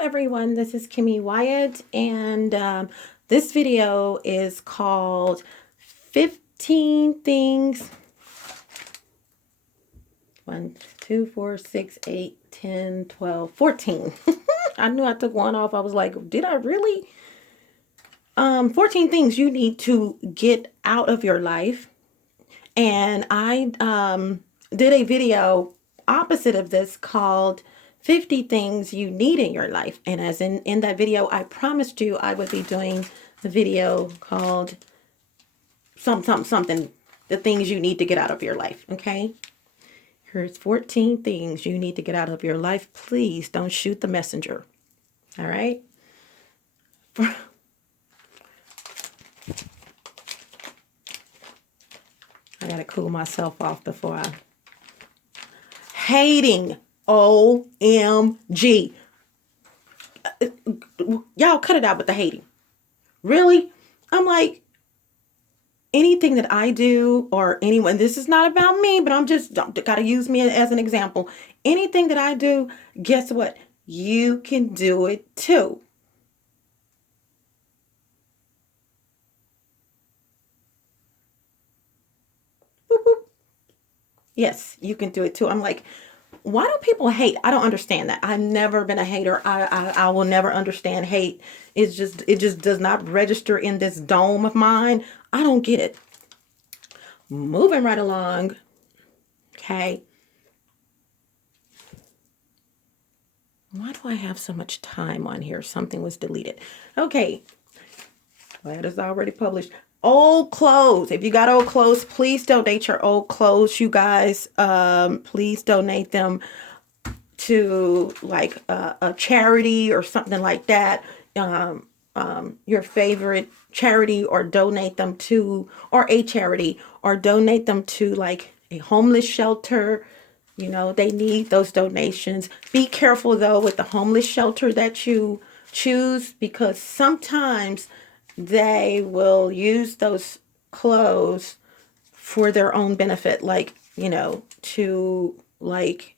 everyone, this is Kimmy Wyatt, and this video is called 15 Things. 1, 2, 4, 6, 8, 10, 12, 14. I knew I took one off. I was like, did I really? 14 things you need to get out of your life. And I did a video opposite of this called 50 things you need in your life. And as in that video, I promised you I would be doing the video called something, the things you need to get out of your life. Okay. Here's 14 things you need to get out of your life. Please don't shoot the messenger. All right. I gotta cool myself off before I. Hating. OMG. Y'all cut it out with the hating. Really? I'm like, anything that I do or anyone, this is not about me, but I'm just gotta use me as an example. Anything that I do, guess what? You can do it too. Boop, boop. Yes, you can do it too. I'm like, why do people hate? I don't understand that. I've never been a hater. I will never understand hate. It just does not register in this dome of mine. I don't get it. Moving right along. Okay. Why do I have so much time on here? Something was deleted. Okay. That is already published. Old clothes. If you got old clothes, please donate your old clothes, you guys. Please donate them to like a charity or something like that. Your favorite charity, or donate them to, or a charity, or donate them to like a homeless shelter. You know, they need those donations. Be careful though with the homeless shelter that you choose, because sometimes they will use those clothes for their own benefit, like, you know, to like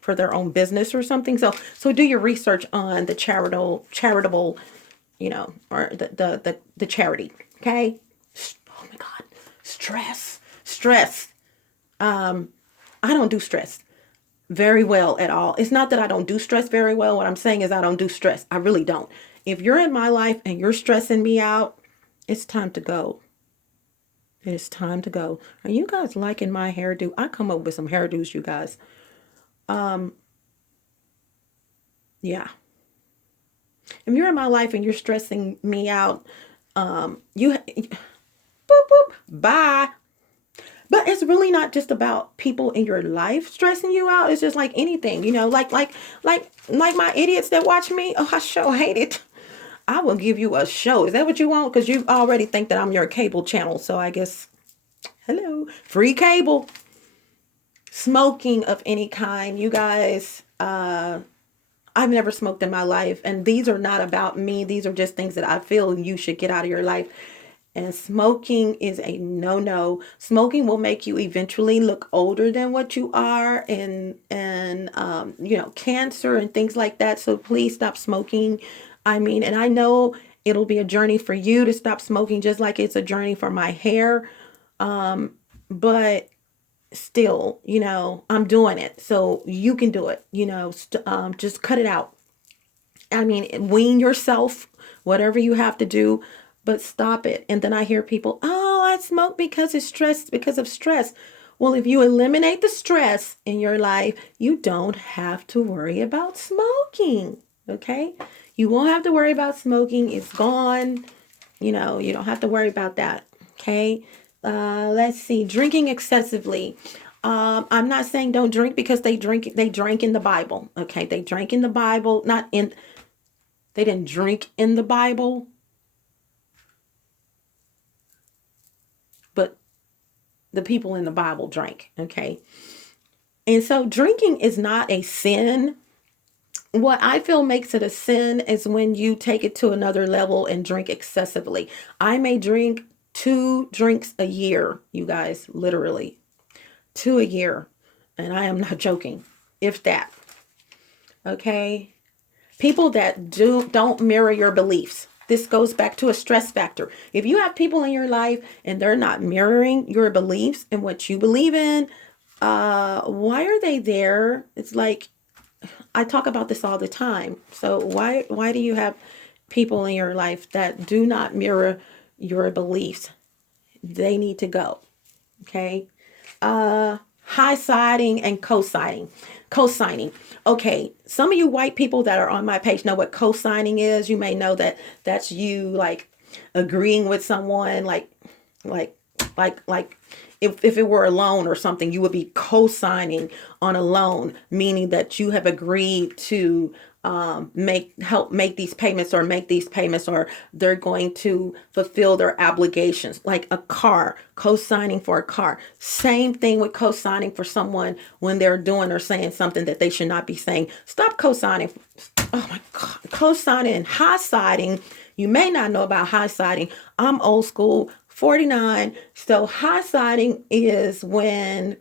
for their own business or something. So do your research on the charitable, you know, or the charity. Okay. Oh my God. Stress. I don't do stress very well at all. It's not that I don't do stress very well. What I'm saying is I don't do stress. I really don't. If you're in my life and you're stressing me out, it's time to go. It's time to go. Are you guys liking my hairdo? I come up with some hairdos, you guys. Yeah. If you're in my life and you're stressing me out, you boop boop, bye. But it's really not just about people in your life stressing you out. It's just like anything, you know, like my idiots that watch me. Oh, I sure hate it. I will give you a show. Is that what you want? Because you already think that I'm your cable channel. So I guess, hello, free cable. Smoking of any kind, you guys. I've never smoked in my life. And these are not about me. These are just things that I feel you should get out of your life. And smoking is a no-no. Smoking will make you eventually look older than what you are, and you know, cancer and things like that. So please stop smoking. I mean, and I know it'll be a journey for you to stop smoking, just like it's a journey for my hair. But still, you know, I'm doing it, so you can do it. You know, just cut it out. I mean, wean yourself, whatever you have to do, but stop it. And then I hear people, oh, I smoke because it's stress, because of stress. Well, if you eliminate the stress in your life, you don't have to worry about smoking. Okay? You won't have to worry about smoking. It's gone. You know, you don't have to worry about that. Okay? Let's see. Drinking excessively. I'm not saying don't drink, because they drank in the Bible. Okay? They drank in the Bible, they didn't drink in the Bible, but the people in the Bible drank. Okay. And so drinking is not a sin. What I feel makes it a sin is when you take it to another level and drink excessively. I may drink 2 drinks a year, you guys, literally 2 a year. And I am not joking, if that. Okay. People that don't mirror your beliefs. This goes back to a stress factor. If you have people in your life and they're not mirroring your beliefs and what you believe in, why are they there? It's like, I talk about this all the time. So why do you have people in your life that do not mirror your beliefs? They need to go. Okay. High siding and co-signing. Co-signing. Okay, some of you white people that are on my page know what co-signing is. You may know that that's you like agreeing with someone, like like if it were a loan or something, you would be co-signing on a loan, meaning that you have agreed to help make these payments, or they're going to fulfill their obligations. Like a car, co-signing for a car. Same thing with co-signing for someone when they're doing or saying something that they should not be saying. Stop co-signing. Oh my God. Co-signing and high siding. You may not know about high siding. I'm old school, 49. So high siding is when,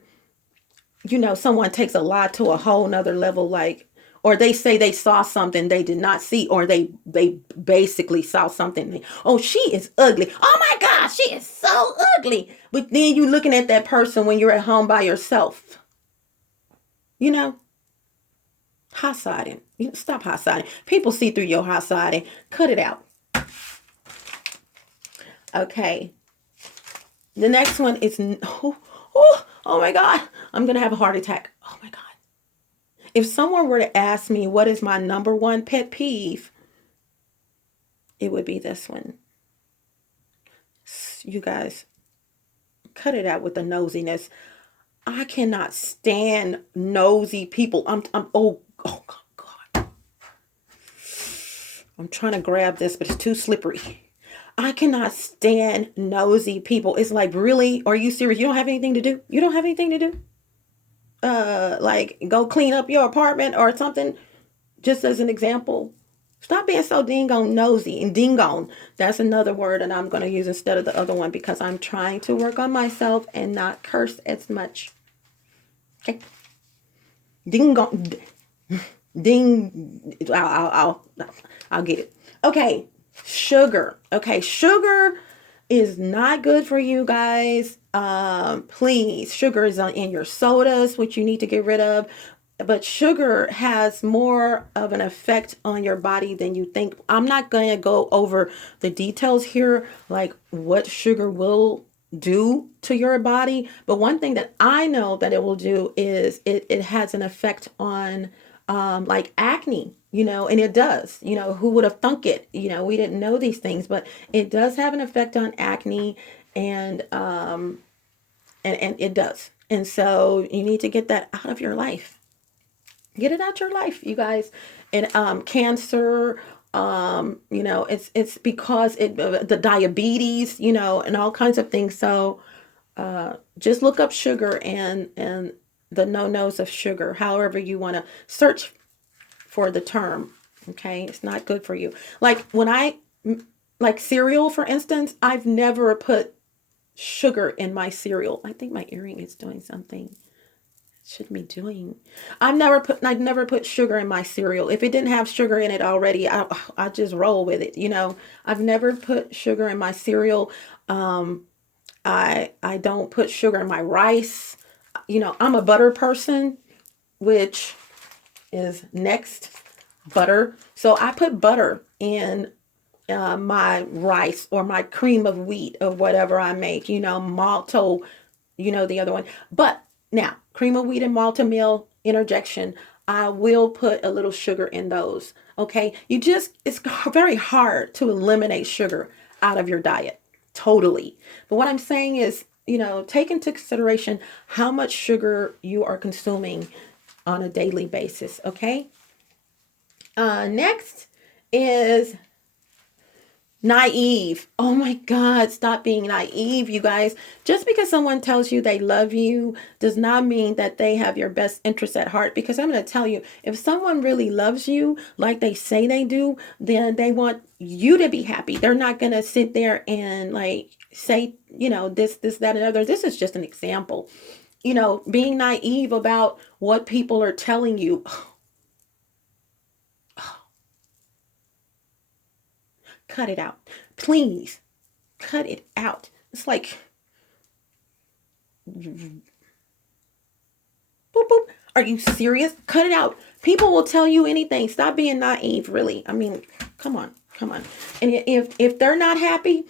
someone takes a lie to a whole nother level, like, or they say they saw something they did not see, or they basically saw something. Oh, she is ugly. Oh my God, she is so ugly. But then you looking at that person when you're at home by yourself. High siding. Stop high siding. People see through your high siding. Cut it out. Okay. The next one is, oh my God, I'm going to have a heart attack. Oh my God. If someone were to ask me what is my number one pet peeve, it would be this one. You guys, cut it out with the nosiness. I cannot stand nosy people. Oh God. I'm trying to grab this, but it's too slippery. I cannot stand nosy people. It's like, really? Are you serious? You don't have anything to do? You don't have anything to do? Like go clean up your apartment or something, just as an example. Stop being so ding-gone nosy. And ding-gone, that's another word that I'm going to use instead of the other one, because I'm trying to work on myself and not curse as much. Okay. Ding-gone. Ding. I'll get it. Okay. Sugar. Okay. Sugar is not good for you guys. Please, sugar is in your sodas, which you need to get rid of. But sugar has more of an effect on your body than you think. I'm not going to go over the details here, like what sugar will do to your body. But one thing that I know that it will do is it has an effect on like acne, and it does, who would have thunk it? We didn't know these things, but it does have an effect on acne, and it does. And so you need to get that out of your life. Get it out your life, you guys. And cancer, it's because the diabetes, and all kinds of things. So just look up sugar and the no-nos of sugar, however you want to search for the term. Okay, it's not good for you. Like like cereal, for instance, I've never put sugar in my cereal. I think my earring is doing something. Shouldn't be doing. I've never put sugar in my cereal. If it didn't have sugar in it already, I just roll with it. I've never put sugar in my cereal. I don't put sugar in my rice. I'm a butter person, which is next, butter. So I put butter in my rice or my cream of wheat or whatever I make. Malto, the other one. But now, cream of wheat and malto meal interjection, I will put a little sugar in those. Okay, it's very hard to eliminate sugar out of your diet. Totally. But what I'm saying is, take into consideration how much sugar you are consuming on a daily basis. Okay. Next is naive. Oh my God, stop being naive, you guys. Just because someone tells you they love you does not mean that they have your best interest at heart. Because I'm going to tell you, if someone really loves you like they say they do, then they want you to be happy. They're not going to sit there and like say, this, that, and other. This is just an example. Being naive about what people are telling you. cut it out. Please cut it out. It's like, boop, boop. Are you serious? Cut it out. People will tell you anything. Stop being naive, really. I mean, come on, come on. And if they're not happy,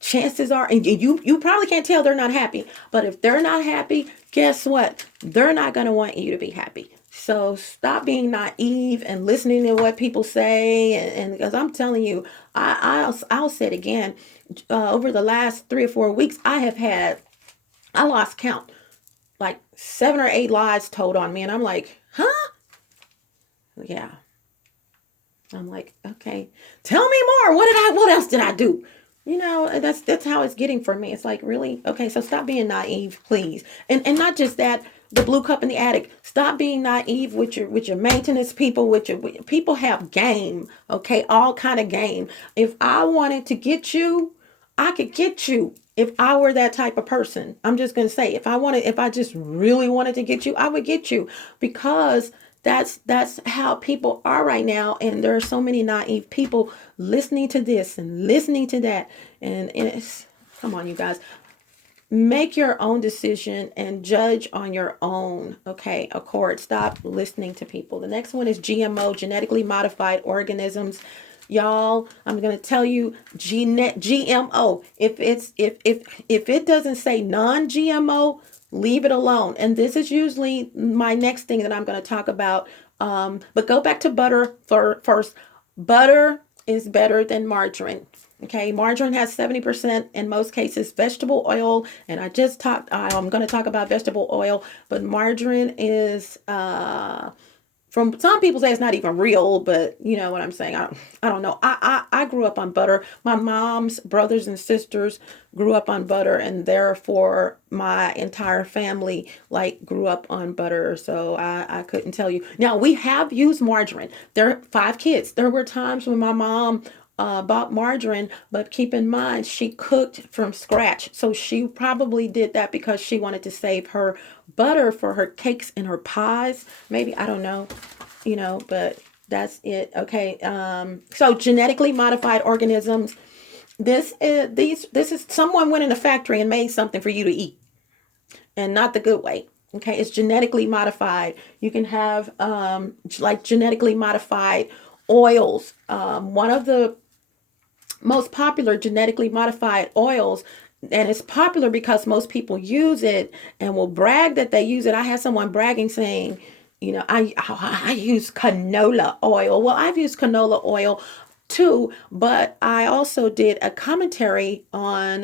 chances are, and you probably can't tell they're not happy, but if they're not happy, guess what? They're not going to want you to be happy. So stop being naive and listening to what people say. And because I'm telling you, I'll say it again. Over the last 3 or 4 weeks, I lost count, like 7 or 8 lies told on me. And I'm like, huh? Yeah. I'm like, okay, tell me more. What else did I do? That's how it's getting for me. It's like, really? Okay, so stop being naive, please. And not just that, the blue cup in the attic. Stop being naive with your maintenance people, with your people have game, okay? All kind of game. If I wanted to get you, I could get you. If I were that type of person, I'm just going to say, if I just really wanted to get you, I would get you, because that's how people are right now. And there are so many naive people listening to this and listening to that. And it's, come on, you guys, make your own decision and judge on your own. Okay, accord. Stop listening to people. The next one is GMO, genetically modified organisms. Y'all, I'm gonna tell you, GMO. If it doesn't say non-GMO, leave it alone. And this is usually my next thing that I'm going to talk about. But go back to butter first. Butter is better than margarine. Okay, margarine has 70% in most cases vegetable oil, and I'm going to talk about vegetable oil, but margarine is from some people say it's not even real, but you know what I'm saying. I don't know. I grew up on butter. My mom's brothers and sisters grew up on butter, and therefore my entire family grew up on butter. So I couldn't tell you. Now we have used margarine. There are 5 kids. There were times when my mom bought margarine, but keep in mind she cooked from scratch. So she probably did that because she wanted to save her butter for her cakes and her pies. Maybe, I don't know, but that's it. Okay. So genetically modified organisms. This is someone went in a factory and made something for you to eat, and not the good way. Okay. It's genetically modified. You can have genetically modified oils. One of the most popular genetically modified oils, and it's popular because most people use it and will brag that they use it. I had someone bragging saying, I use canola oil. Well, I've used canola oil too, but I also did a commentary on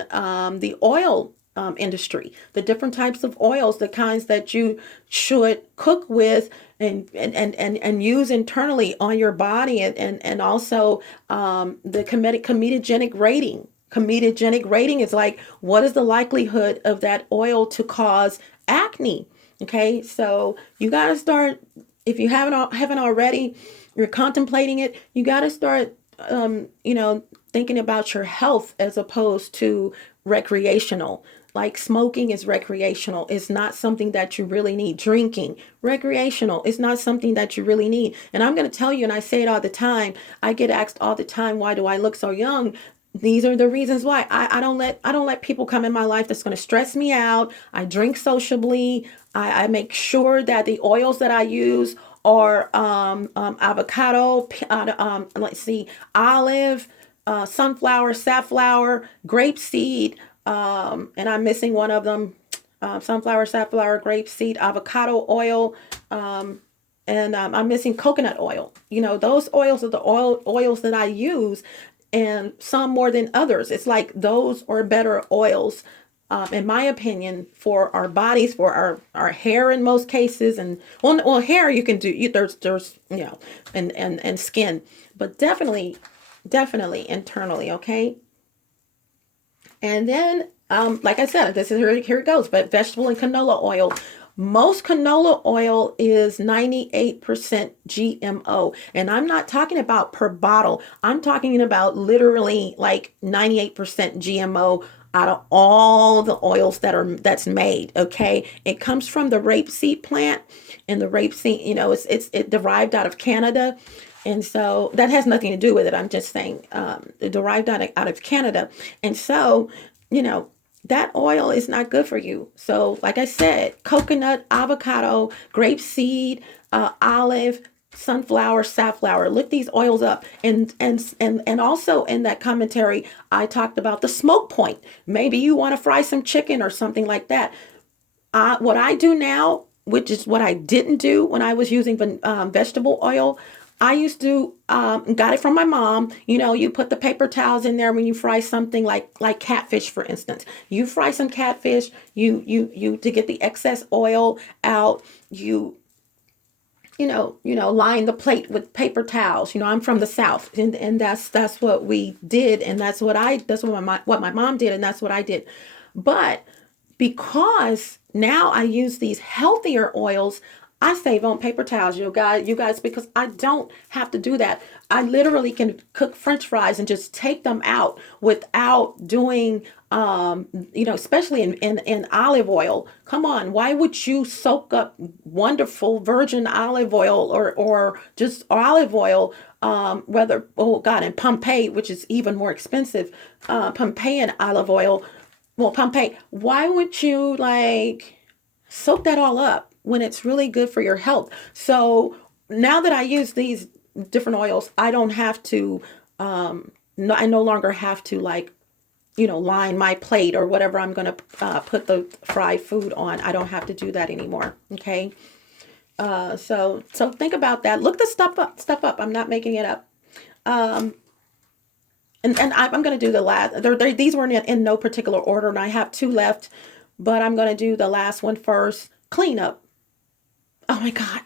the oil industry, the different types of oils, the kinds that you should cook with and use internally on your body, and also the comedogenic rating. Comedogenic rating is like, what is the likelihood of that oil to cause acne? Okay, so you got to start, if you haven't already, you're contemplating it, you got to start thinking about your health as opposed to recreational. Like smoking is recreational. It's not something that you really need. Drinking, recreational. It's not something that you really need. And I'm going to tell you, and I say it all the time, I get asked all the time, why do I look so young? These are the reasons why. I don't let people come in my life that's going to stress me out. I drink sociably. I make sure that the oils that I use are avocado, olive, sunflower, safflower, grapeseed, and I'm missing one of them. Sunflower, safflower, grapeseed, avocado oil, and I'm missing coconut oil. Those oils are the oils that I use, and some more than others. It's like those are better oils, in my opinion, for our bodies, for our hair in most cases, and well, hair you can do. There's and skin, but definitely internally. Okay, and then like I said, this is here it goes. But vegetable and canola oil. Most canola oil is 98% GMO. And I'm not talking about per bottle. I'm talking about literally like 98% GMO out of all the oils that's made. Okay. It comes from the rapeseed plant, and the rapeseed, it's derived out of Canada. And so that has nothing to do with it. I'm just saying, derived out of Canada. And so, you know, that oil is not good for you. So, like I said, coconut, avocado, grapeseed, olive, sunflower, safflower. Look these oils up. And also in that commentary, I talked about the smoke point. Maybe you want to fry some chicken or something like that. What I do now, which is what I didn't do when I was using vegetable oil, I used to got it from my mom. You know, you put the paper towels in there when you fry something like catfish, for instance. You fry some catfish. You to get the excess oil out. Line the plate with paper towels. You know, I'm from the South, and that's what we did, and that's what my mom did, and that's what I did. But because now I use these healthier oils, I save on paper towels, you guys, because I don't have to do that. I literally can cook French fries and just take them out without doing, especially in olive oil. Come on, why would you soak up wonderful virgin olive oil or just olive oil? Whether, oh God, and Pompeii, which is even more expensive, Pompeian olive oil. Well, Pompeii, why would you like soak that all up when it's really good for your health? So now that I use these different oils, I don't have to, no, I no longer have to like, line my plate or whatever I'm going to put the fried food on. I don't have to do that anymore. Okay. So think about that. Look the stuff up. I'm not making it up. Um, and I'm going to do the last. These were in no particular order, and I have two left, but I'm going to do the last one first. Clean up. Oh my God,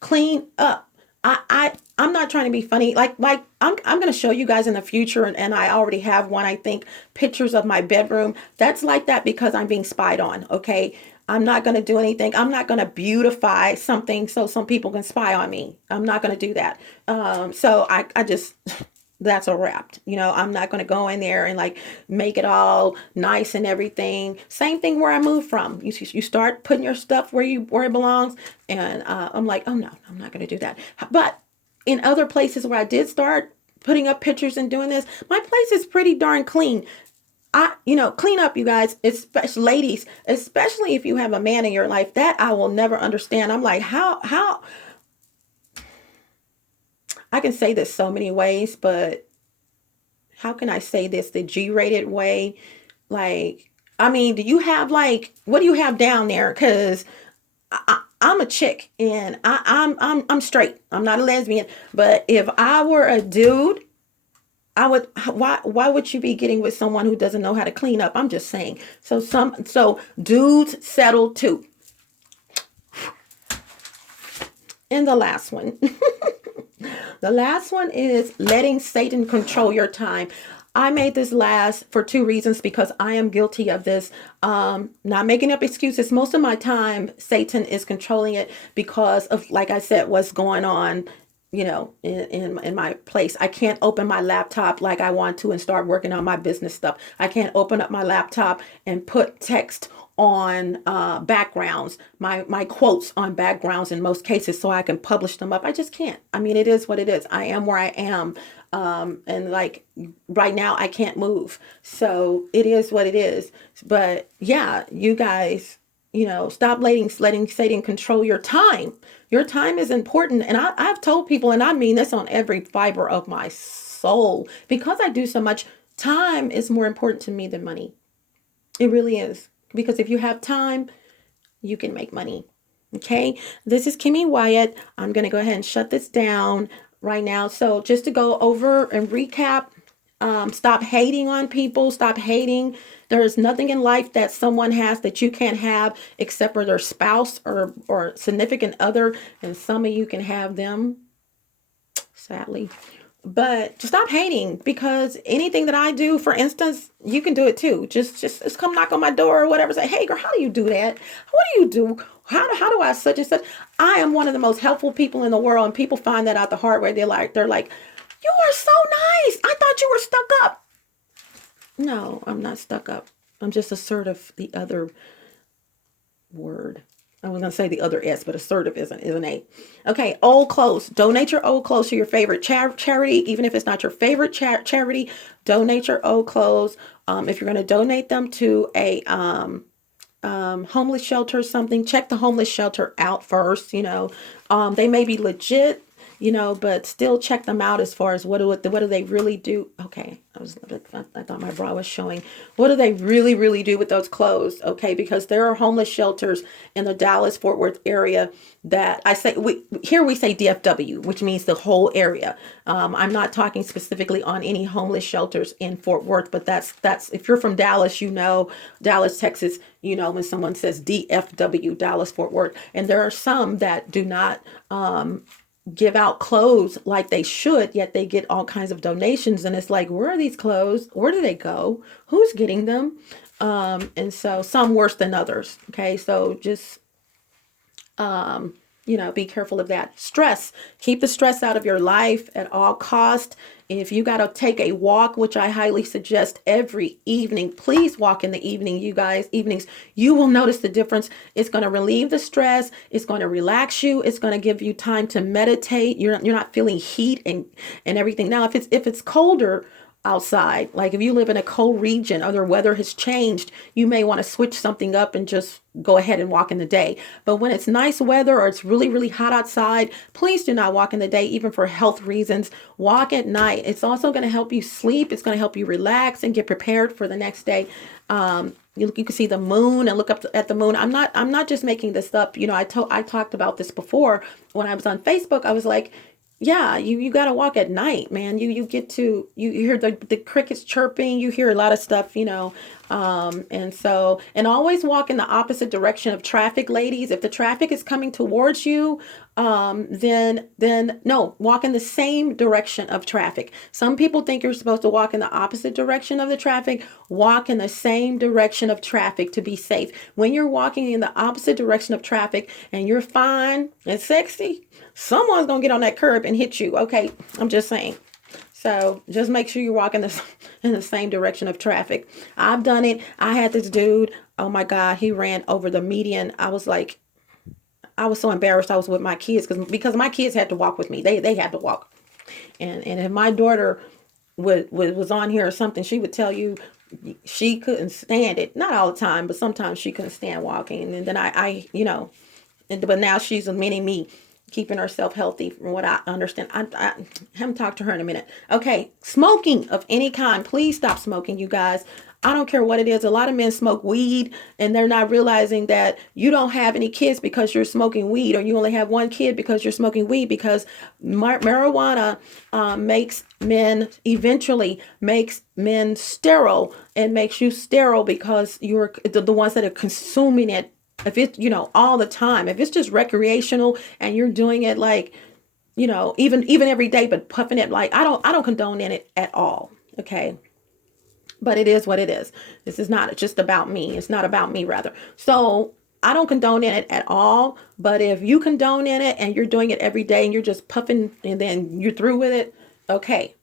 clean up. I'm not trying to be funny. Like I'm going to show you guys in the future, and I already have one. I think pictures of my bedroom. That's like that because I'm being spied on. Okay. I'm not going to do anything. I'm not going to beautify something so some people can spy on me. I'm not going to do that. So I just that's a wrap. I'm not going to go in there and like make it all nice and everything. Same thing where I moved from. You start putting your stuff where it belongs, and I'm like, oh no, I'm not going to do that. But in other places where I did start putting up pictures and doing this, my place is pretty darn clean. Clean up, you guys, especially ladies, especially if you have a man in your life. That I will never understand. I'm like, how I can say this so many ways, but how can I say this the G-rated way? Like, I mean, do you have like, what do you have down there? Because I'm a chick, and I'm straight. I'm not a lesbian. But if I were a dude, I would. Why would you be getting with someone who doesn't know how to clean up? I'm just saying. So dudes settle too. And the last one. The last one is letting Satan control your time. I made this last for two reasons because I am guilty of this. Not making up excuses. Most of my time, Satan is controlling it because of, like I said, what's going on, in my place. I can't open my laptop like I want to and start working on my business stuff. I can't open up my laptop and put text on backgrounds, my quotes on backgrounds in most cases, so I can publish them up. I just can't. I mean, it is what it is. I am where I am. And like right now I can't move. So it is what it is. But yeah, you guys, stop letting Satan control your time. Your time is important. And I've told people, and I mean this on every fiber of my soul, because I do so much, time is more important to me than money. It really is. Because if you have time, you can make money. Okay. This is Kimmy Wyatt. I'm going to go ahead and shut this down right now. So just to go over and recap, stop hating on people. Stop hating. There is nothing in life that someone has that you can't have except for their spouse or significant other. And some of you can have them, sadly. But just stop hating, because anything that I do, for instance, you can do it too. Just come knock on my door or whatever. Say, hey girl, how do you do that? What do you do? How do I such and such? I am one of the most helpful people in the world, and people find that out the hard way. They're like, you are so nice. I thought you were stuck up. No, I'm not stuck up. I'm just assertive. The other word. I was going to say the other S, but assertive is an A. Okay, old clothes. Donate your old clothes to your favorite charity, even if it's not your favorite charity. Donate your old clothes. If you're going to donate them to a homeless shelter or something, check the homeless shelter out first. They may be legit, but still check them out as far as what do they really do. Okay, I thought my bra was showing. What do they really do with those clothes? Okay, because there are homeless shelters in the Dallas Fort Worth area that we say DFW, which means the whole area. I'm not talking specifically on any homeless shelters in Fort Worth, but that's if you're from Dallas, Dallas, Texas, when someone says DFW, Dallas Fort Worth, and there are some that do not give out clothes like they should, yet they get all kinds of donations, and it's like, where are these clothes? Where do they go? Who's getting them? And so some worse than others. Okay, so just be careful of that. Stress. Keep the stress out of your life at all cost. If you got to take a walk, which I highly suggest every evening, please walk in the evening, you guys. Evenings, you will notice the difference. It's going to relieve the stress. It's going to relax you. It's going to give you time to meditate. You're not feeling heat and everything. Now, if it's colder outside, like if you live in a cold region or the weather has changed, you may want to switch something up and just go ahead and walk in the day. But when it's nice weather or it's really hot outside, please do not walk in the day, even for health reasons. Walk at night. It's also going to help you sleep. It's going to help you relax and get prepared for the next day. You can see the moon and look up at the moon. I'm not just making this up. I talked about this before when I was on Facebook. I was like, yeah, you got to walk at night, man. You hear the crickets chirping, you hear a lot of stuff, and always walk in the opposite direction of traffic, ladies. If the traffic is coming towards you, then no, walk in the same direction of traffic. Some people think you're supposed to walk in the opposite direction of the traffic. Walk in the same direction of traffic to be safe. When you're walking in the opposite direction of traffic and you're fine and sexy, someone's going to get on that curb and hit you. Okay, I'm just saying. So just make sure you're walking in the same direction of traffic. I've done it. I had this dude. Oh my God, he ran over the median. I was so embarrassed. I was with my kids because my kids had to walk with me. They had to walk. And if my daughter was on here or something, she would tell you she couldn't stand it. Not all the time, but sometimes she couldn't stand walking. And then but now she's a mini me, keeping herself healthy from what I understand. I haven't talked to her in a minute. Okay, smoking of any kind. Please stop smoking, you guys. I don't care what it is. A lot of men smoke weed and they're not realizing that you don't have any kids because you're smoking weed, or you only have one kid because you're smoking weed, because marijuana eventually makes men sterile, and makes you sterile because you're the ones that are consuming it. If it's, all the time, if it's just recreational and you're doing it like, even every day, but puffing it, like, I don't condone in it at all. Okay. But it is what it is. This is not just about me. It's not about me, rather. So I don't condone in it at all. But if you condone in it and you're doing it every day and you're just puffing and then you're through with it, okay.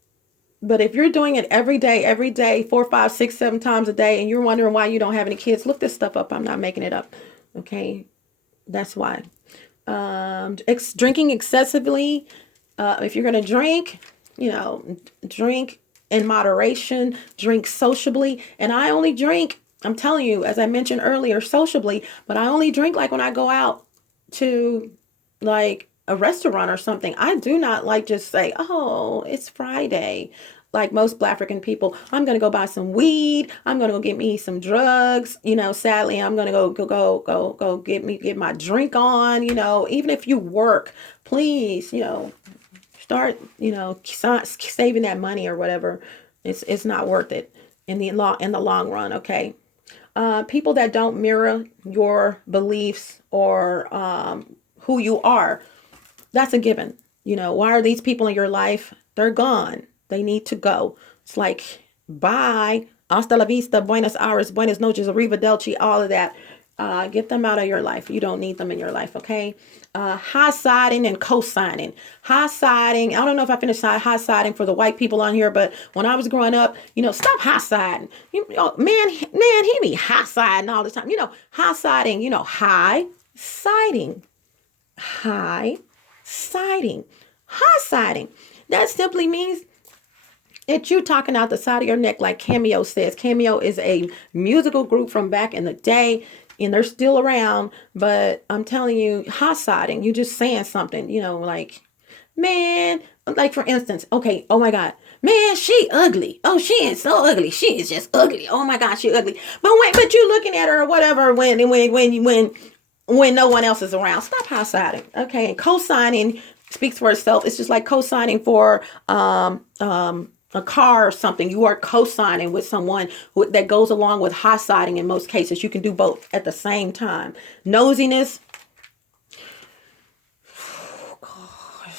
But if you're doing it every day, 4, 5, 6, 7 times a day, and you're wondering why you don't have any kids, look this stuff up. I'm not making it up. Okay. That's why. Drinking excessively. If you're going to drink, drink in moderation, drink sociably. And I only drink, I'm telling you, as I mentioned earlier, sociably, but I only drink like when I go out to like a restaurant or something. I do not like just say, oh, it's Friday. Like most Black African people, I'm going to go buy some weed. I'm going to go get me some drugs. Sadly, I'm going to go get my drink on. Even if you work, please, start, saving that money or whatever. It's not worth it in the long run. Okay. People that don't mirror your beliefs or who you are, that's a given. Why are these people in your life? They're gone. They need to go. It's like, bye. Hasta la vista. Buenos Aires. Buenas noches. Arrivederci. All of that. Get them out of your life. You don't need them in your life, okay? High-siding and co-signing. High-siding. I don't know if I finished high-siding for the white people on here, but when I was growing up, stop high-siding. Man, he be high-siding all the time. High-siding, high, siding. High siding. High siding. That simply means that you talking out the side of your neck, like Cameo says. Cameo is a musical group from back in the day, and they're still around. But I'm telling you, high siding, you just saying something, like, man, like for instance, okay, oh my God, man, she ugly. Oh, she is so ugly. She is just ugly. Oh my God, she ugly. But you looking at her or whatever when no one else is around. Stop high siding. Okay, and co-signing speaks for itself. It's just like co-signing for a car or something. You are co-signing with someone that goes along with high siding. In most cases, you can do both at the same time. Nosiness. Oh, gosh.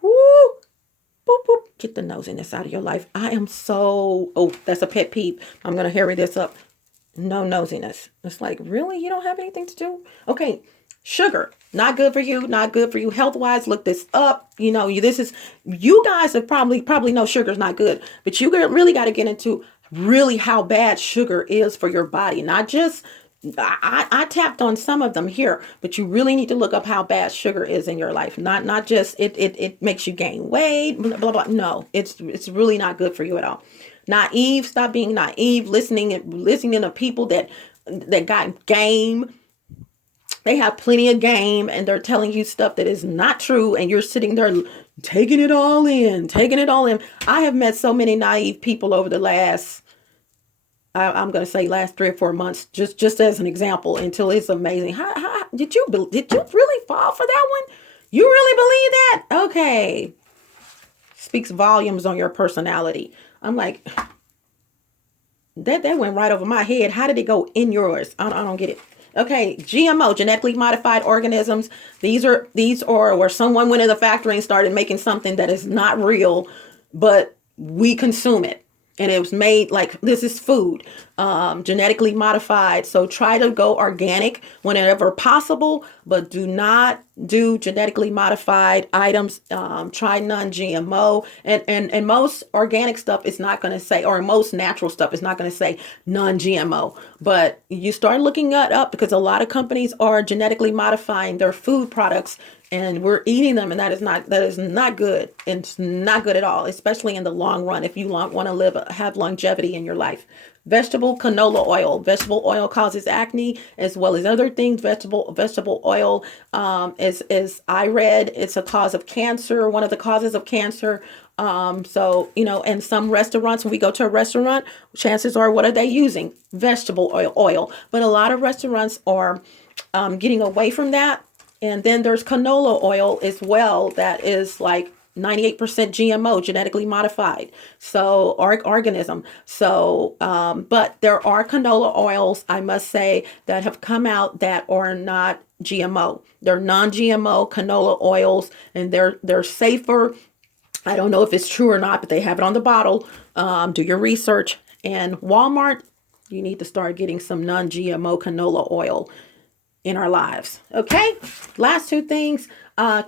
Woo. Boop, boop. Get the nosiness out of your life. Oh, that's a pet peeve. I'm going to hurry this up. No nosiness. It's like, really? You don't have anything to do? Okay. Sugar, not good for you, not good for you health wise. Look this up. You guys have probably know sugar's not good, but you really got to get into really how bad sugar is for your body. Not just, I tapped on some of them here, but you really need to look up how bad sugar is in your life. Not just it makes you gain weight, blah, blah, blah. No, it's really not good for you at all. Naive, stop being naive, listening to people that got game. They have plenty of game and they're telling you stuff that is not true, and you're sitting there taking it all in. I have met so many naive people over the last, I'm going to say last 3 or 4 months, just as an example, until it's amazing. How did you really fall for that one? You really believe that? Okay. Speaks volumes on your personality. I'm like, that went right over my head. How did it go in yours? I don't get it. Okay, GMO, genetically modified organisms. These are where someone went in the factory and started making something that is not real, but we consume it. And it was made like this is food, genetically modified. So try to go organic whenever possible, but do not do genetically modified items. Try non-GMO, and most organic stuff is not going to say, or most natural stuff is not going to say non-GMO. But you start looking that up, because a lot of companies are genetically modifying their food products, and we're eating them, and that is not good. It's not good at all, especially in the long run if you want to have longevity in your life. Vegetable canola oil. Vegetable oil causes acne as well as other things. Vegetable oil is I read it's a cause of cancer, one of the causes of cancer. So, and some restaurants, when we go to a restaurant, chances are, what are they using? Vegetable oil. But a lot of restaurants are getting away from that. And then there's canola oil as well, that is like 98% GMO, genetically modified. So, organism. So, but there are canola oils, I must say, that have come out that are not GMO. They're non-GMO canola oils, and they're safer. I don't know if it's true or not, but they have it on the bottle. Do your research. And Walmart, you need to start getting some non-GMO canola oil in our lives. Okay. Last 2 things.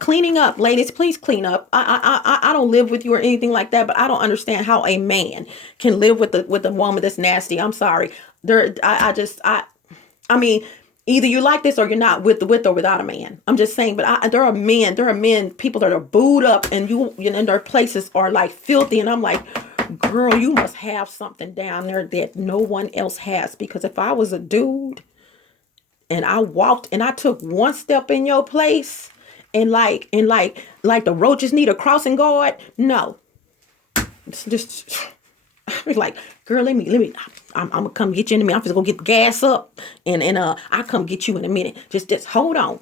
Cleaning up. Ladies, please clean up. I don't live with you or anything like that, but I don't understand how a man can live with a woman that's nasty. I'm sorry. I mean, either you like this or you're not, with or without a man. I'm just saying, but there are men, people that are booed up, and their places are like filthy. And I'm like, girl, you must have something down there that no one else has. Because if I was a dude and I walked and I took one step in your place, and like the roaches need a crossing guard, no. It's just, I be like, girl, let me, I'm gonna come get you in a minute. I'm just gonna get the gas up, and I'll come get you in a minute. Just hold on.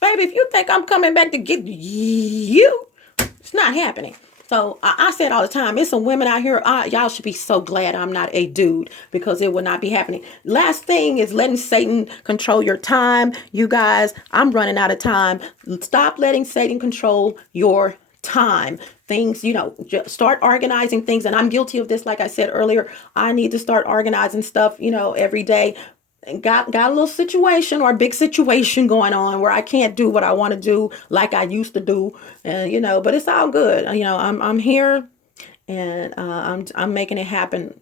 Baby, if you think I'm coming back to get you, it's not happening. So I said all the time, it's some women out here, y'all should be so glad I'm not a dude, because it will not be happening. Last thing is letting Satan control your time. You guys, I'm running out of time. Stop letting Satan control your time. Things, start organizing things. And I'm guilty of this. Like I said earlier, I need to start organizing stuff, every day. Got a little situation or a big situation going on where I can't do what I want to do like I used to do, and but it's all good. I'm here, and I'm making it happen.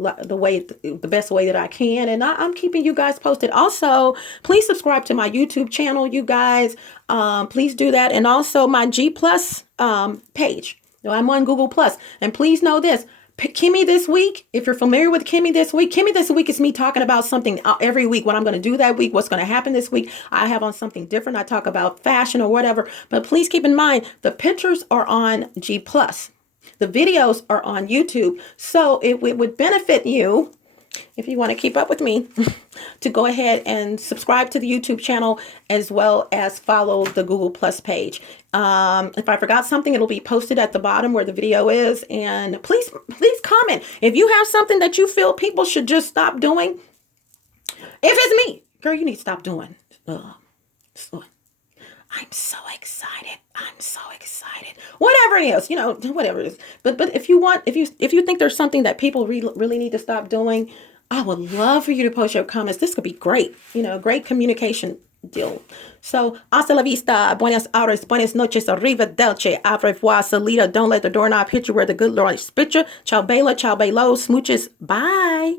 the best way that I can. And I'm keeping you guys posted. Also, please subscribe to my YouTube channel, you guys. Please do that. And also my G Plus page. I'm on Google Plus. And please know this. KimMe This Week, if you're familiar with KimMe This Week is me talking about something every week, what I'm going to do that week, what's going to happen this week. I have on something different. I talk about fashion or whatever, but please keep in mind the pictures are on G Plus. The videos are on YouTube. So it would benefit you, if you want to keep up with me, to go ahead and subscribe to the YouTube channel as well as follow the Google Plus page. If I forgot something, it'll be posted at the bottom where the video is. And please comment. If you have something that you feel people should just stop doing, if it's me, girl, you need to stop doing. I'm so excited. I'm so excited. Whatever it is, whatever it is. But if you think there's something that people really need to stop doing, I would love for you to post your comments. This could be great, great communication deal. So, hasta la vista, buenas horas, buenas noches, arrivederci, au revoir, salida. Don't let the doorknob hit you where the good Lord spit you. Ciao, Bella, ciao, Bello, smooches. Bye.